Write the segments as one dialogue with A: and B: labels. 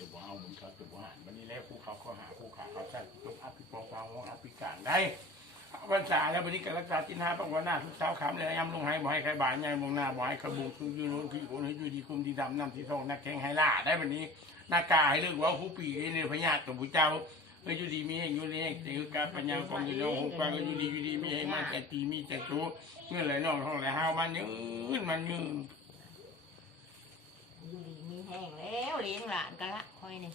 A: จะบ่เอาบุญเขาจะบ่หันวันนี้แล้วผู้เขาเขาหาผู้ขาเขาใส่ตกอัพพิปองฟางวอัพพิการได้พรรษาแล้ววันนี้ก็รักษาจินห้าปังวันหน้าทุกเช้าคำเลยยำลงให้บ่ให้ใครบาดใหญ่มองหน้าบ่ให้ขบุงคือยืนนู้นที่คนให้ยู่ดีคุมที่ดำน้ำที่ทองนักแข่งให้ล่าได้วันนี้หน้ากาให้เรื่องว่าผู้ปีเนี่ยพญาตัวผู้เจ้าเฮ้ยยูดีมีเองยู่นี่เองแต่คือการปัญญาของยู่ในหงฟังก็ยูดียูดีมีเองมาแต่ปีมีแต่ตัวเมื่อไรน้องท้องไหลห้าวมันยืนมันยืน
B: อยู่ดีมีแห้ง แล้วเลี้ยหลานกันละคอยนี่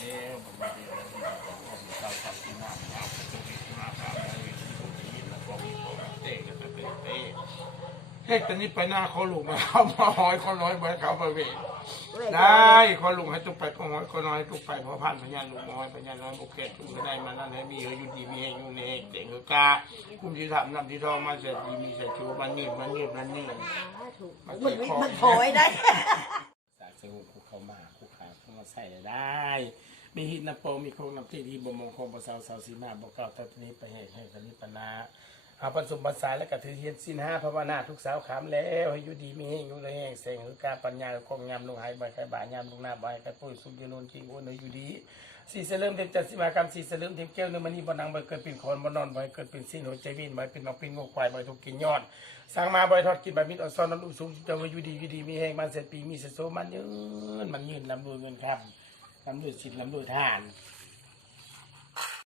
A: เอ๊ะผมว่าเดี๋ยวเราจะบอกว่าผมเจ้าทำที่หน้ามันเอาไปตรงนี้ที่หน้าตามเลยที่ผมได้ยินแล้วก็มีคนเตะกันเตะเตะเฮ้ยตอนนี้ไปหน้าเขาลุกมาเขามาหอยเขาน้อยไปเขาไปเวรได้เขาลุกให้ตุกไปก็หอยเขาน้อยตุกไปเพราะพันพญานลุกน้อยพญานน้อยโอเคตุกก็ได้มานั่นให้มีเฮอยู่ดีมีเฮอยู่ในเจ๋งกาคุ้มที่ทำนำที่ทองมาเสร็จดีมีเสร็จชูมันนี่มันนี่มันนี่
B: มันมันโผยได้
A: ใส่ได้ มีหินน้ำโปมีโคงน้ำที่ที่บ่มงคงบ่เสาเสาสีมาบ่เก่าตอนนี้ไปเหตุให้ตอนนี้ปนา เอาผสมภาษานแล้วก็ถือเทียนสิ้นห้าภาวนาทุกสาวขามแล้วให้อยู่ดีมีแห่งอยู่เลยแห่งเสงคือการปัญญาคงยามลงหายใบ่ใครบ่ายามลงหน้าให้ใครปุ้ยสุขยนนจริงโอ้ยอยู่ดีสีเสลิมเต็มจัดสิมากรรมสีเสลิมเต็มแก้วเนื้อมันนี่บ่นังใบเกิดเป็นคนบ่นอนให้เกิดเป็นสิ้นหัวใจวินให้เป็นนกเป็นงกควายให้ถูกกินยอดสร้างมาใบทอดกินแบมิตรอดซ้อนน้ำลูกสูงจะมาอยู่ดีอยู่ดีมีแห้งมันเสร็จปีมีเสร็จโซมันยืนมันยืนลำรวยเงินคำลำรวยสิทธิ์ลำรวยทาน